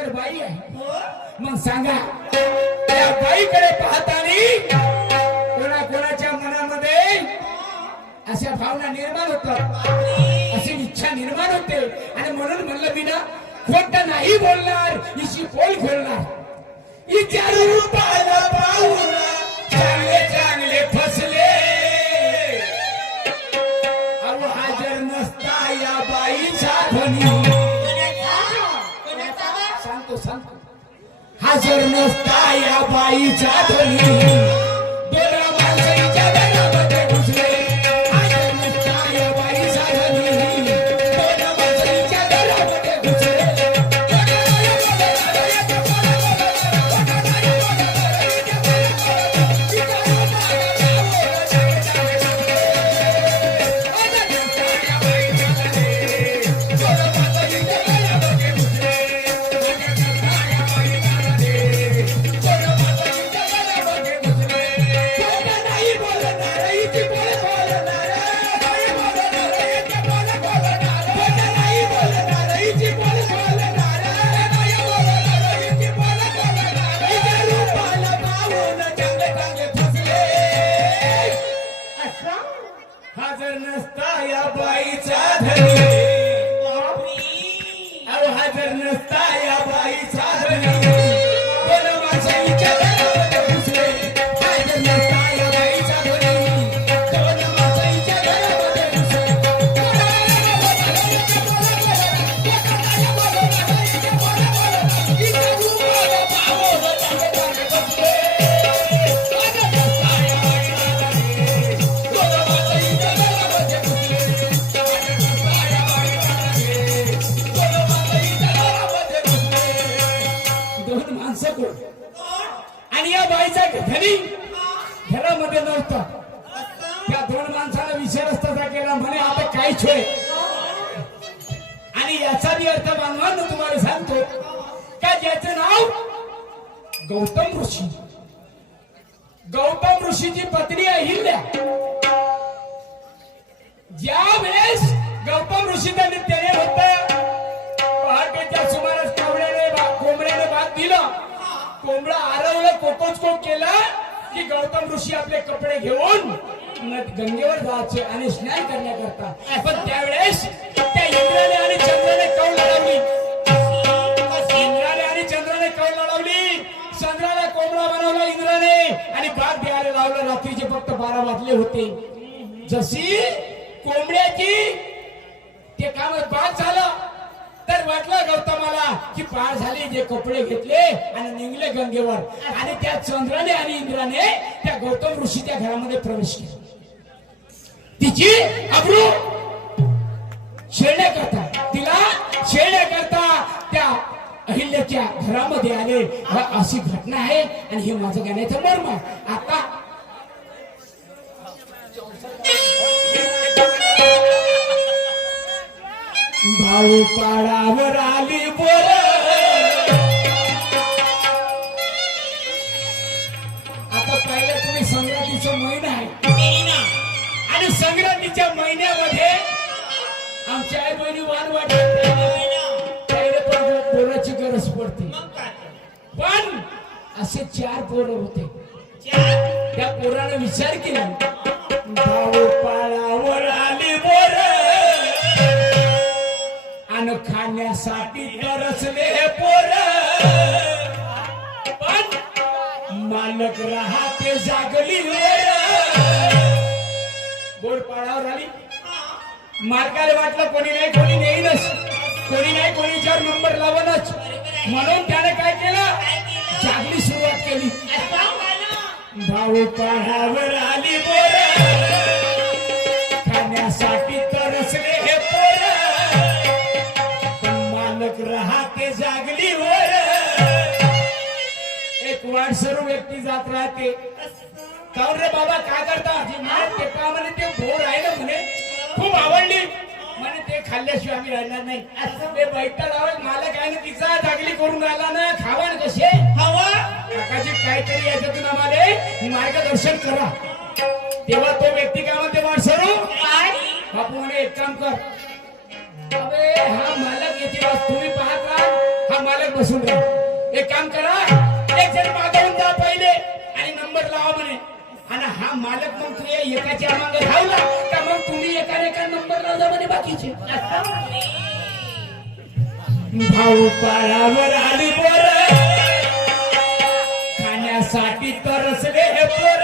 सुंदर बाई आहे. मग सांगा त्या बाईकडे पाहताना कोणाच्या मनामध्ये अशा भावना निर्माण होतात, अशी इच्छा निर्माण होते. आणि म्हणून म्हणलं मी ना खोट नाही बोलणार, हिची पोल खोलणार. हिच्या रूपाला पाहून चांगले चांगले फसले. अहो हजर नसता या बाईचा ध्वनी. सांगतो हजर नसता या बाईचा ध्वनी. हजर नसता या बाईचा धनी. अहो हजर नसता या बाईचा धनी. दोन माणसांच्या घरामध्ये घुसले. हजर नसता या बाईचा धनी. दोन माणसांच्या घरामध्ये घुसले. आणि या बाईचा धनी घरामध्ये नव्हता. त्या दोन माणसाला विषय रस्ता केला म्हणे आता काहीच होय. आणि याचा बी अर्थ बांधवांना तुम्हाला सांगतो का ज्याचं नाव गौतम ऋषी. गौतम ऋषीची पत्नी अहिल्या. ज्या वेळेस गौतम ऋषीचा नित्याने होता पहाटेच्या सुमारास कोंबड्याने भात दिला. कोंबडा आरवलं, कोकोचकोक केला की गौतम ऋषी आपले कपडे घेऊन गंगेवर जायचे आणि स्नान करण्याकरता. पण त्यावेळेस त्या इंद्राने आणि चंद्राने कौल लढवली. इंद्राने आणि चंद्राने कौल लढवली. चंद्राला कोंबडा बनवला इंद्राने आणि भात द्यायला लावलं. रात्रीचे फक्त 12 वाजले होते. जशी कोंबड्याची ते काम भात झालं तर वाटलं गौतमाला की पार झाली. जे कपडे घेतले आणि निघले गंगेवर. आणि त्या चंद्राने आणि इंद्राने त्या गौतम ऋषीच्या घरामध्ये प्रवेश केला. तिची अब्रू छेडण्याकरता, तिला छेडण्याकरता त्या अहिल्याच्या घरामध्ये आले. अशी घटना आहे आणि हे माझं गाण्याचं मर्म आहे. आता भाऊ पाडावर आली बोल. आता पहिलं तुम्ही संक्रांतीचा महिना आहे आणि संक्रांतीच्या महिन्यामध्ये आमच्या आई बहिणी वाण वाटत त्याला पण पोराची गरज पडते. पण असे 4 पोरं होते. त्या पोराने विचार केला भाऊ पाडावर आली बोल आणि खाण्यासाठी तरसले पोर. पण मालक राहते जागली बोर पाडावर आली. मालकाला वाटलं कोणी नाही नेईनच, कोणी नाही कोणी 4 नंबर लावणच. म्हणून त्याने काय केलं, जागली सुरुवात केली. भाऊ पाडावर आली बोर खाण्यासाठी तरसले हे पोर. राहते जागली वर. एक वाटसरू व्यक्ती जात राहते. काऊन रे बाबा काय करता. ते का म्हणे ते भोर आहे ना म्हणे खूप आवडली म्हणे ते खाल्ल्याशिवाय आम्ही राहणार नाही. असं ते बैठा लावत मला काय ना तिचा जागली करून राहिला ना. खावा ना कसे खावा काकाजी काहीतरी याच्यातून आम्हाला मार्गदर्शन करा. तेव्हा तो व्यक्ती काय म्हणते वाटसरू काय बापू म्हणे एक काम कर. अबे हा मालक याची वास तुम्ही पाहत राहा. हा हा मालक बसून राहा. एक काम करा, एक जण मागवून जा पहिले आणि नंबर लावा म्हणे. आणि हा मालक मग तू एकाच्या मागे धावला का मग तुम्ही एका नंबर लावला म्हणे बाकीचे. भाऊ पारावर आली बोर, खाण्यासाठी तरसले हे पोर,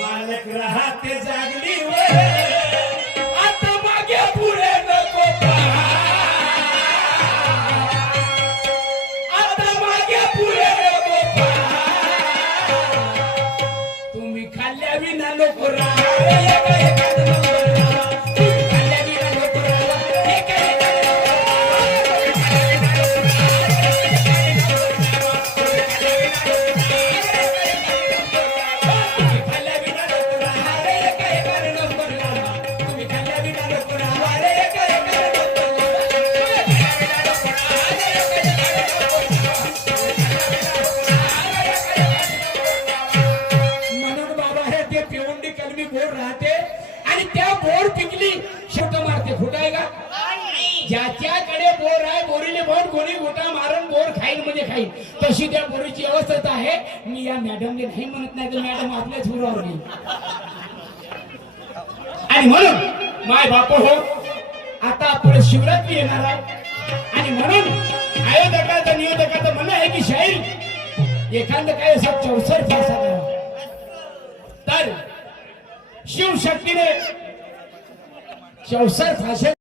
मालक राहते जागली वर, आता मागे पुढे नको पहा, आता मागे पुढे नको पहा, तुम्ही खाल्ल्या विना नको राहा. ज्याच्याकडे बोर आहे बोरीले बोर कोणी गोटा मारून बोर खाईल म्हणजे खाईल, तशी त्या बोरीची अवस्था आहे. मी या मॅडमने नाही म्हणत नाही तर मॅडम आपल्याच उरावर गेली. आणि म्हणून माय बाप हो, आता आपण शिवरात्री येणार आहे आणि म्हणून आयोजकाचं नियोजकाचं म्हणणं आहे की शाहीर एखादं काय असं 64 फासा द्यावा, तर शिवशक्तीने 64 फासे